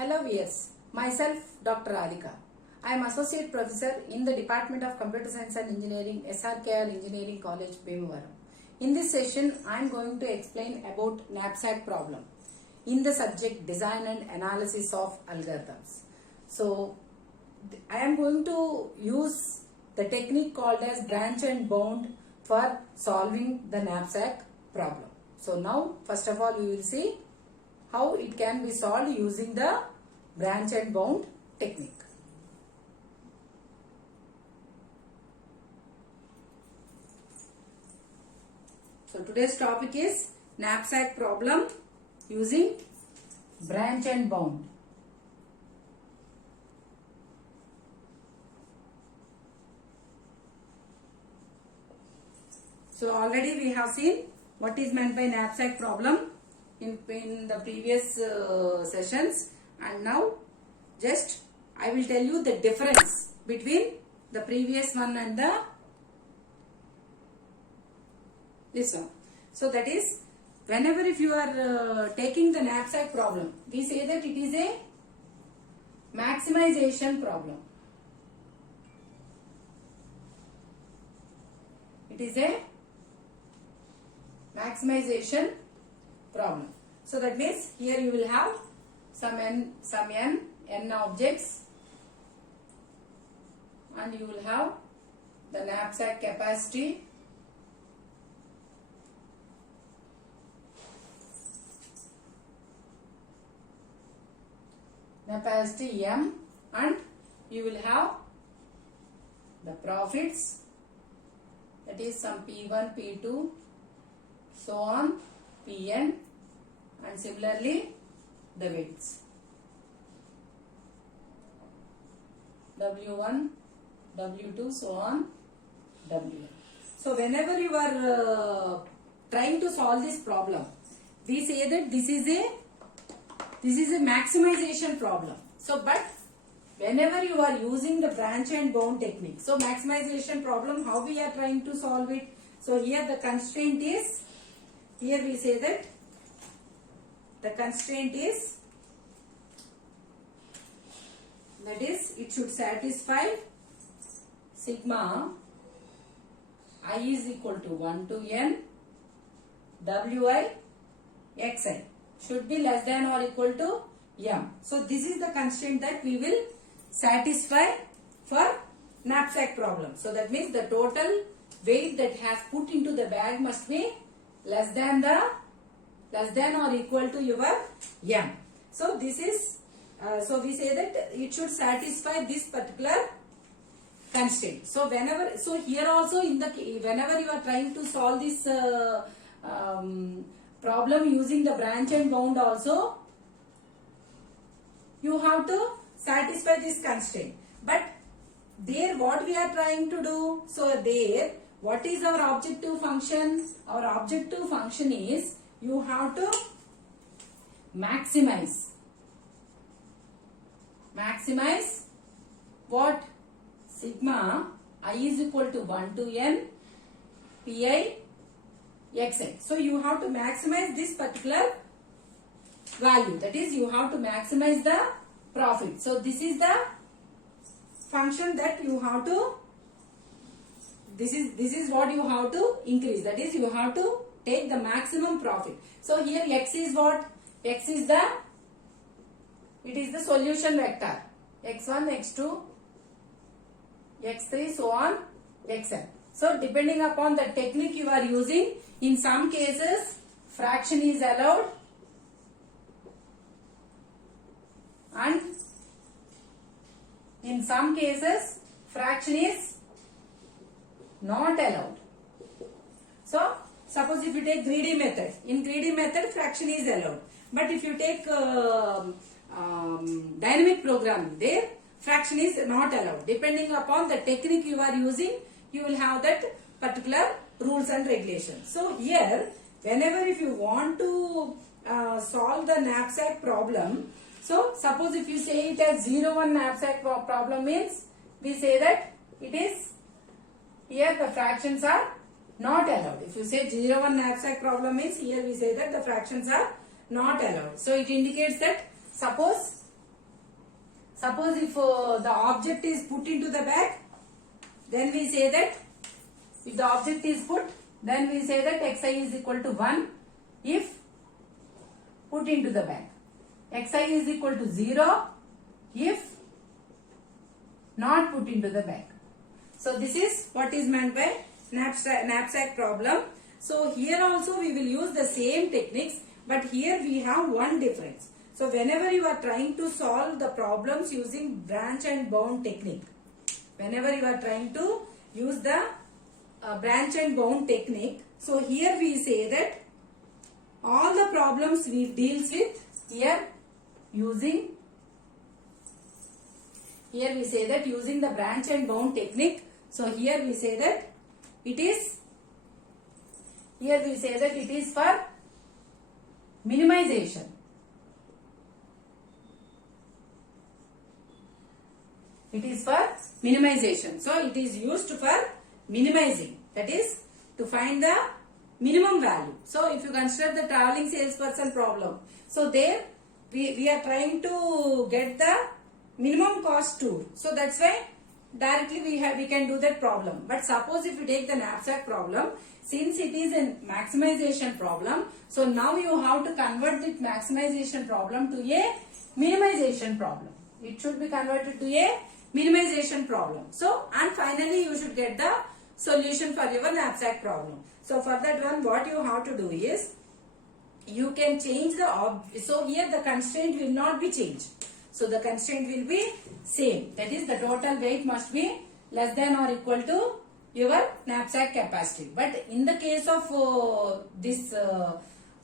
Hello viewers, myself Dr. Radhika. I am Associate Professor in the Department of Computer Science and Engineering, SRKR Engineering College, Bhimavaram. In this session, I am going to explain about knapsack problem in the subject Design and Analysis of Algorithms. So, I am going to use the technique called as branch and bound for solving the knapsack problem. So, now first of all, we will see how it can be solved using the branch and bound technique. So today's topic is knapsack problem using branch and bound. So already we have seen what is meant by knapsack problem in the previous sessions, and now just I will tell you the difference between the previous one and this one. So that is, whenever if you are taking the knapsack problem, we say that it is a maximization problem. It is a maximization problem. So that means here you will have some n objects, and you will have the knapsack capacity, m, and you will have the profits, that is some P1, P2, so on, Pn, and similarly the weights W1, W2, so on, W1. So whenever you are trying to solve this problem, we say that this is a maximization problem. So but whenever you are using the branch and bound technique, so maximization problem, how we are trying to solve it? So here the constraint is, here we say that the constraint is, that is, it should satisfy sigma I is equal to 1 to n Wi xi should be less than or equal to m. So this is the constraint that we will satisfy for knapsack problem. So that means the total weight that has put into the bag must be less than or equal to your m. So this is so we say that it should satisfy this particular constraint. So here also whenever you are trying to solve this problem using the branch and bound also, you have to satisfy this constraint. But there what we are trying to do, so there what is our objective function? Our objective function is you have to maximize what? Sigma I is equal to 1 to n Pi xi. So you have to maximize this particular value, that is you have to maximize the profit. So this is the function that you have to, this is what you have to increase, that is you have to take the maximum profit. So here x is what? X is it is the solution vector, x1, x2, x3, so on, xn. So depending upon the technique you are using, in some cases fraction is allowed and in some cases fraction is not allowed. So suppose if you take greedy method, in greedy method fraction is allowed, but if you take dynamic programming, there fraction is not allowed. Depending upon the technique you are using, you will have that particular rules and regulations. So here, whenever if you want to solve the knapsack problem, so suppose if you say it as 0-1 knapsack problem means, we say that it is, here the fractions are not allowed. If you say 0-1 knapsack problem means, here we say that the fractions are not allowed. So it indicates that suppose Suppose if the object is put into the bag, then we say that if the object is put, then we say that xi is equal to 1 if put into the bag. Xi is equal to 0 if not put into the bag. So this is what is meant by knapsack problem. So here also we will use the same techniques, but here we have one difference. So whenever you are trying to solve the problems using branch and bound technique, whenever you are trying to use the branch and bound technique, so here we say that all the problems we deals with here using, here we say that using the branch and bound technique. So here we say that it is, here we say that it is for minimization. It is for minimization. So it is used for minimizing. That is to find the minimum value. So if you consider the traveling salesperson problem, so there we are trying to get the minimum cost tour. So that's why directly we can do that problem. But suppose if you take the knapsack problem, since it is a maximization problem, so now you have to convert the maximization problem to a minimization problem. It should be converted to a minimization problem. So and finally you should get the solution for your knapsack problem. So for that one, what you have to do is you can change the so here the constraint will not be changed. So the constraint will be same. That is the total weight must be less than or equal to your knapsack capacity. But in the case of this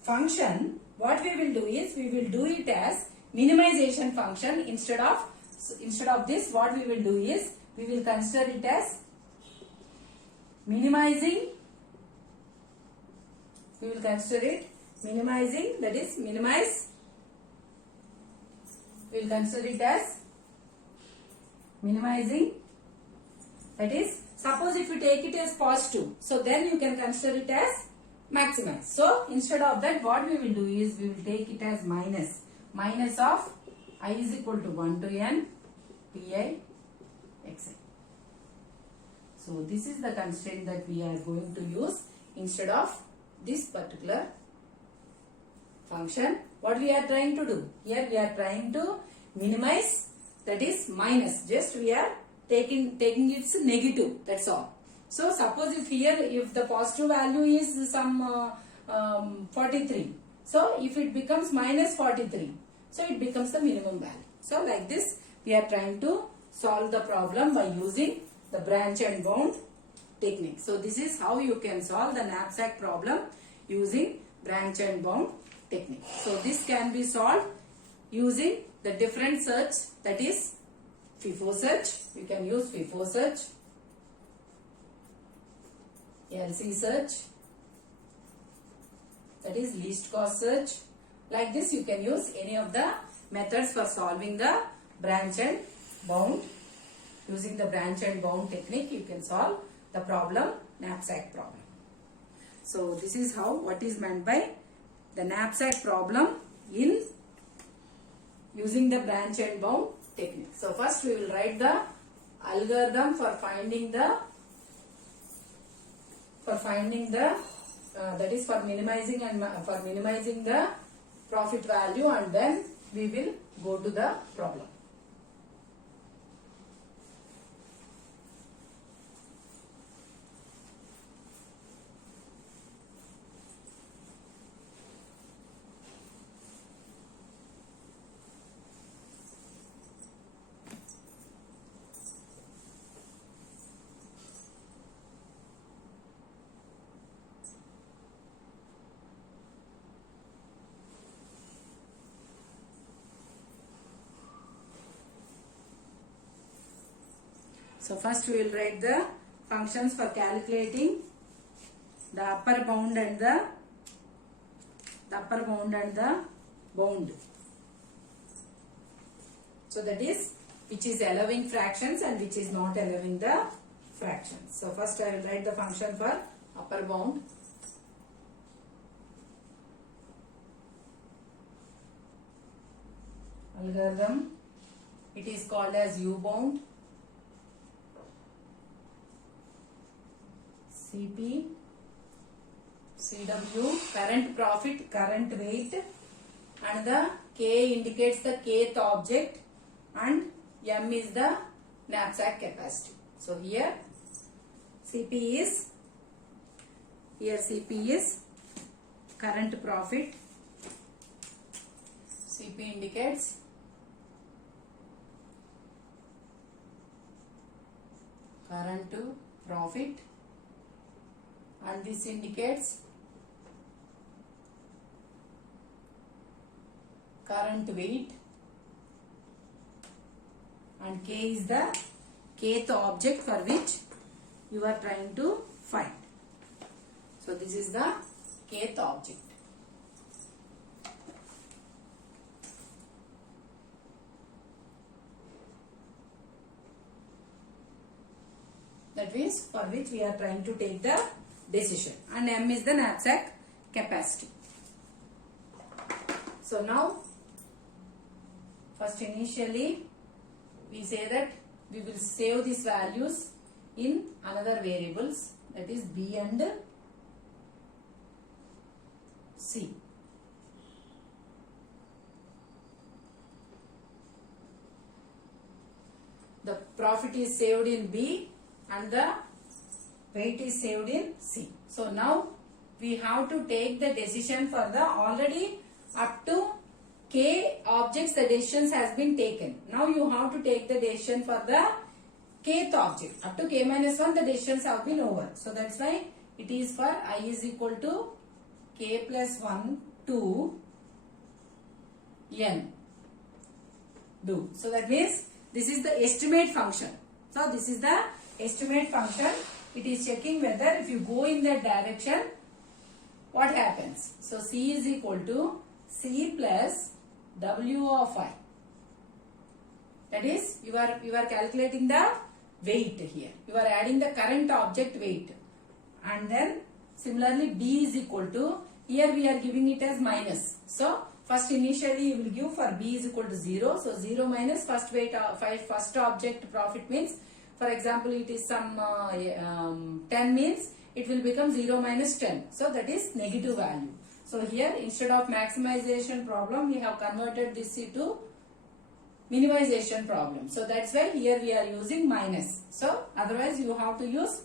function, what we will do is we will do it as minimization function instead of this. What we will do is we will consider it as minimizing. We will consider it minimizing, that is minimize. We will consider it as minimizing, that is suppose if you take it as positive, so then you can consider it as maximize. So instead of that, what we will do is we will take it as minus of I is equal to 1 to n pi xi. So this is the constraint that we are going to use instead of this particular function. What we are trying to do? Here we are trying to minimize, that is minus. Just we are taking its negative. That's all. So suppose if here if the positive value is some 43. So if it becomes minus 43, so it becomes the minimum value. So like this we are trying to solve the problem by using the branch and bound technique. So this is how you can solve the knapsack problem using branch and bound technique. So this can be solved using the different search, that is FIFO search. You can use FIFO search, LC search, that is least cost search. Like this you can use any of the methods for solving the branch and bound. Using the branch and bound technique you can solve the problem, knapsack problem. So this is how what is meant by the knapsack problem in using the branch and bound technique. So first we will write the algorithm for finding the that is for minimizing the profit value, and then we will go to the problem. So first we will write the functions for calculating the upper bound and the bound. So that is which is allowing fractions and which is not allowing the fractions. So first I will write the function for upper bound. Algorithm it is called as U bound. CP, CW, current profit, current weight, and the K indicates the kth object, and M is the knapsack capacity. So here CP is current profit. CP indicates current profit, and this indicates current weight, and K is the kth object for which you are trying to find. So this is the kth object. That means for which we are trying to take the decision, and M is the knapsack capacity. So now first initially we say that we will save these values in another variables, that is B and C. The profit is saved in B and the weight is saved in C. So now we have to take the decision for the already up to K objects, the decisions has been taken. Now you have to take the decision for the kth object. Up to K minus 1 the decisions have been over. So that's why it is for I is equal to K plus 1 to N do. So that means this is the estimate function. So this is the estimate function. It is checking whether if you go in that direction, what happens. So C is equal to C plus W of I. That is, you are calculating the weight here. You are adding the current object weight. And then similarly B is equal to, here we are giving it as minus. So first initially you will give for B is equal to 0. So 0 minus first weight, first object profit means, for example, it is some 10 means it will become 0 minus 10. So that is negative value. So here instead of maximization problem, we have converted this into minimization problem. So that's why here we are using minus. So otherwise you have to use,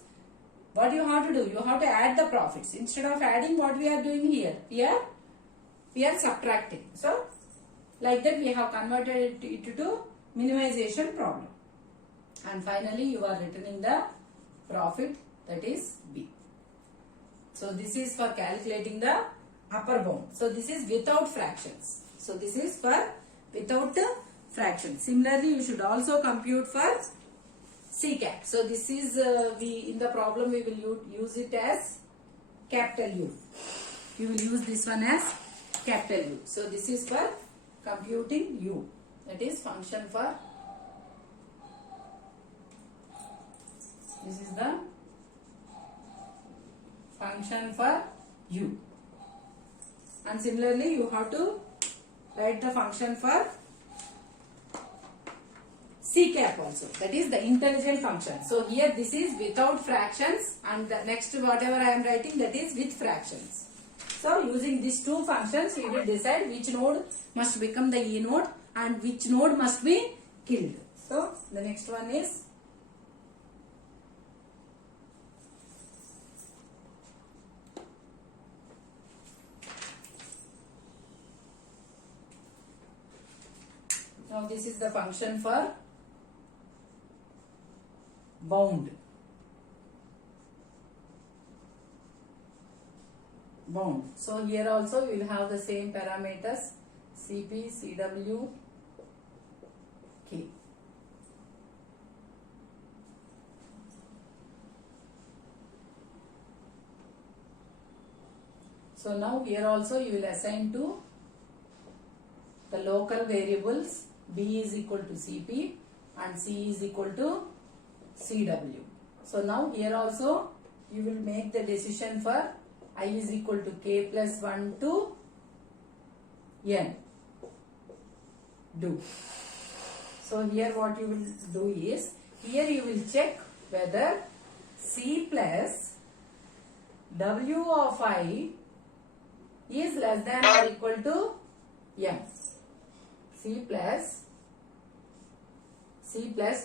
what you have to do? You have to add the profits. Instead of adding, what we are doing here? Here we are subtracting. So like that we have converted it into minimization problem. And finally you are returning the profit, that is B. So this is for calculating the upper bound. So this is without fractions. So this is for without fractions. Similarly, you should also compute for C cap. So this is in the problem we will use it as capital U. We will use this one as capital U. So this is for computing U. That is function for, this is the function for U. And similarly you have to write the function for C cap also, that is the intelligent function. So here this is without fractions, and the next whatever I am writing, that is with fractions. So using these two functions we will decide which node must become the E node and which node must be killed. So the next one is now this is the function for bound. So here also we will have the same parameters CP, CW, K. So now here also you will assign to the local variables B is equal to CP and C is equal to CW. So now here also you will make the decision for I is equal to K plus 1 to N do. So here what you will do is, here you will check whether C plus W of I is less than or equal to M. C plus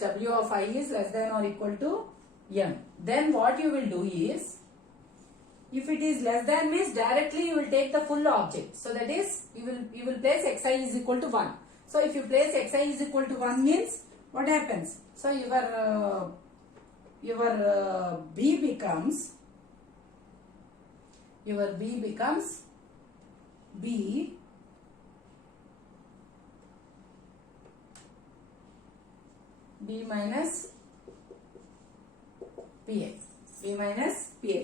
W of I is less than or equal to M. Then what you will do is, if it is less than means directly you will take the full object. So that is, you will place xi is equal to 1. So if you place xi is equal to 1 means what happens? So your b becomes b minus pi.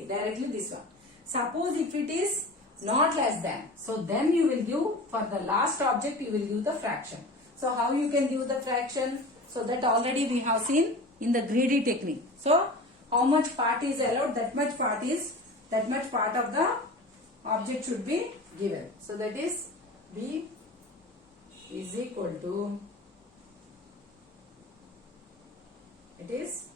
Directly this one. Suppose if it is not less than, so then you will give, for the last object you will give the fraction. So how you can give the fraction? So that already we have seen in the greedy technique. So how much part is allowed, that much part of the object should be given. So that is b is equal to, it is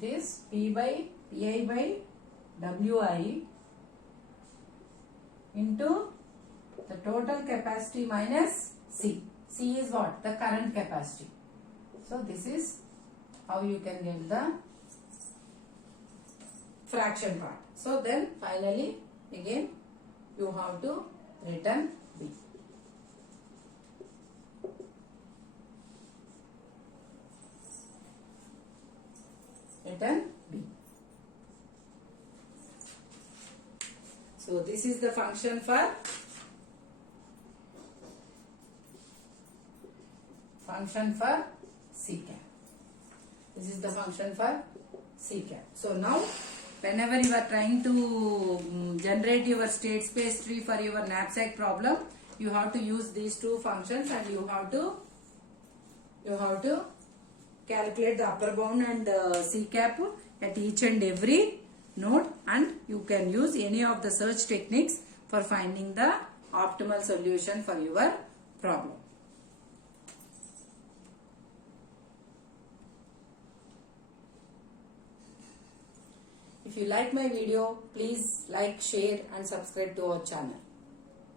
this pi by wi into the total capacity minus C. C is what? The current capacity. So this is how you can get the fraction part. So then finally again you have to return B. Return B. So this is the function for C cap. This is the function for C cap. So now whenever you are trying to generate your state space tree for your knapsack problem, you have to use these two functions and you have to calculate the upper bound and C cap at each and every node, and you can use any of the search techniques for finding the optimal solution for your problem. If you like my video, please like, share and subscribe to our channel.